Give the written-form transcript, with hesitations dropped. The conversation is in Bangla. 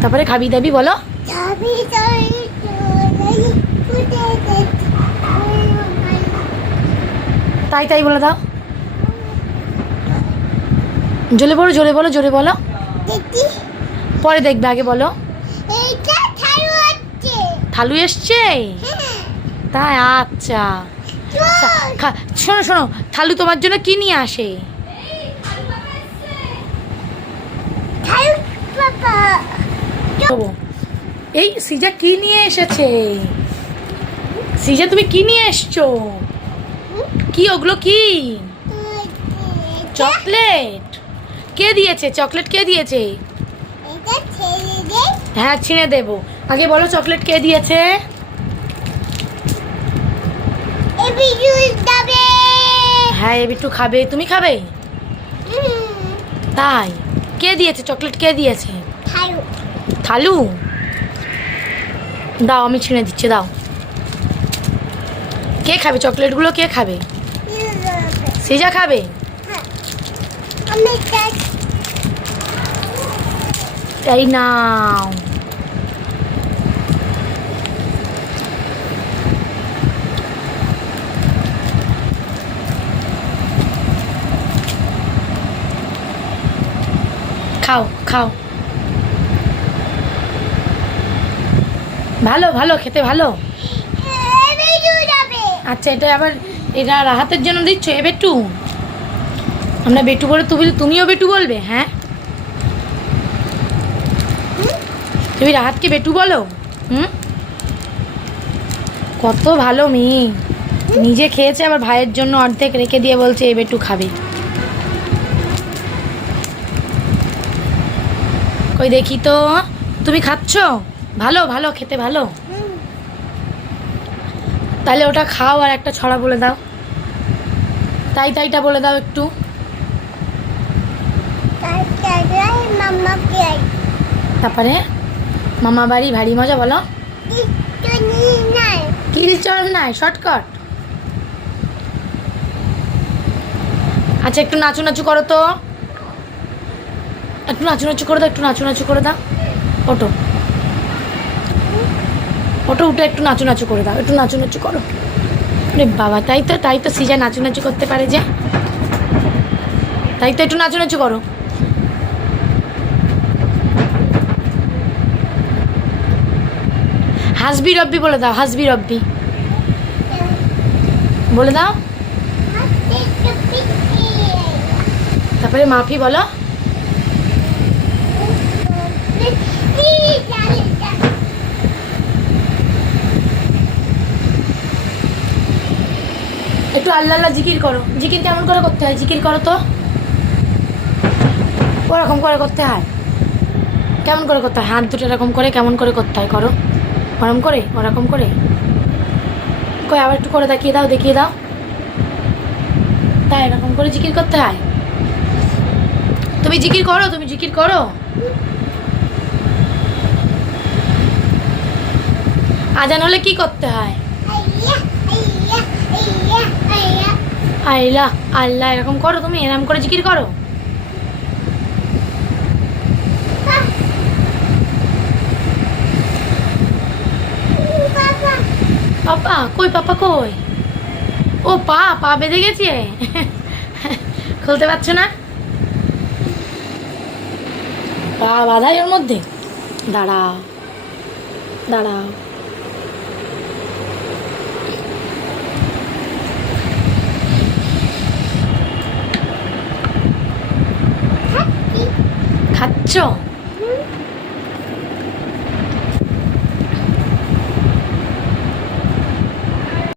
তারপরে খাবি দাবি বলো। তাই তাই বলে দাও। জোরে বলো, জোরে বলো, জোরে বলো। পরে দেখবে, আগে বলো। থালু এসছে তাই? আচ্ছা শোনো শোনো, থালু তোমার জন্য কি নিয়ে আসে? এই সিজা কি নিয়ে এসেছে? সিজা তুমি কি নিয়ে এসছো? কি ওগুলো? কি চকলেট? কে দিয়েছে চকলেট? কে দিয়েছে? হ্যাঁ ছিঁড়ে দেবো। আগে বলো চকলেট কে দিয়েছে? হ্যাঁ এ বিট্টু খাবে। তুমি খাবে? তাই? কে দিয়েছে চকলেট? কে দিয়েছে? থালু। দাও আমি ছিঁড়ে দিচ্ছি, দাও। কে খাবে চকলেটগুলো? কে খাবে? সিজা খাবে। এই নাও। খাও খাও। ভালো ভালো খেতে ভালো। আচ্ছা এটা আবার এটা রাহাতের জন্য দিচ্ছ? এ বেটু, আমরা বেটু বলে তুমিও বেটু বলবে? হ্যাঁ তুমি রাহাতকে বেটু বলো? কত ভালো মেয়ে, নিজে খেয়েছে আবার ভাইয়ের জন্য অর্ধেক রেখে দিয়ে বলছে এ বেটু খাবে। কই দেখি তো, তুমি খাচ্ছ? ভালো ভালো খেতে ভালো। তাহলে ওটা খাও আর একটা ছড়া বলে দাও। তাই তাইটা বলে দাও একটু। তারপরে মামা বাড়ি ভারী মজা বলো। কিল চল নাই শর্টকাট। আচ্ছা একটু নাচু নাচু করো তো, একটু নাচু নাচু করে দাও, একটু নাচু নাচু করে দাও। ওটো ওটো উঠে একটু নাচু নাচু করে দাও, একটু নাচু নাচু করো। রে বাবা, তাই তো তাই তো সিজা নাচু নাচু করতে পারে যে, তাই তো একটু নাচু নাচু করো। হাসবি রব্বি বলে দাও, হাসবি রব্বি বলে দাও। তারপরে মাফি বলো। একটু আল্লাহ আল্লাহ জিকির করো। জিকির কেমন করে করতে হয়? জিকির করো তো। ওরকম করে করতে হয়? কেমন করে করতে হয়? হাত দুটো এরকম করে কেমন করে করতে হয়? করো ওরকম করে, ওরকম করে। কই আবার একটু করে দেখিয়ে দাও, দেখিয়ে দাও। তাই এরকম করে জিকির করতে হয়? তুমি জিকির করো, তুমি জিকির করো। আজান হলে কি করতে হয়? আল্লাহ আল্লাহ এরকম করো, তুমি এরকম করে জিকির করো। পাপা কই? পাপা কই? ও পা পা বেঁধে গেছে, খুলতে পারছো না? পা বাঁধাই ওর মধ্যে। দাঁড়াও দাঁড়াও। খাচ্ছ?